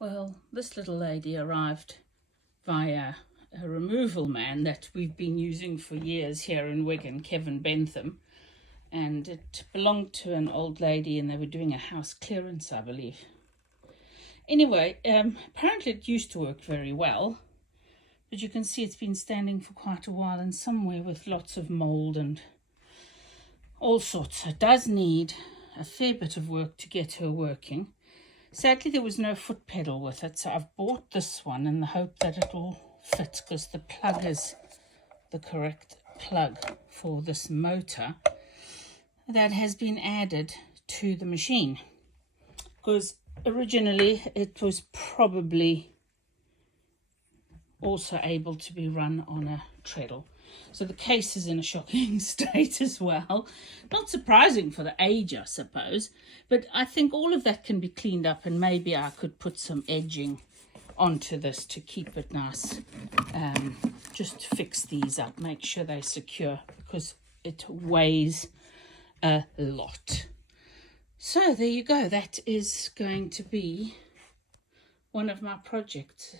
Well, this little lady arrived via a removal man that we've been using for years here in Wigan, Kevin Bentham, and it belonged to an old lady and they were doing a house clearance, I believe. Anyway, apparently it used to work very well, but you can see it's been standing for quite a while and somewhere with lots of mould and all sorts. It does need a fair bit of work to get her working. Sadly, there was no foot pedal with it, so I've bought this one in the hope that it will fit, because the plug is the correct plug for this motor that has been added to the machine, because originally it was probably also able to be run on a treadle. So the case is in a shocking state as well. Not surprising for the age, I suppose, but I think all of that can be cleaned up, and maybe I could put some edging onto this to keep it nice. Just fix these up, make sure they're secure, because it weighs a lot. So there you go. That is going to be one of my projects.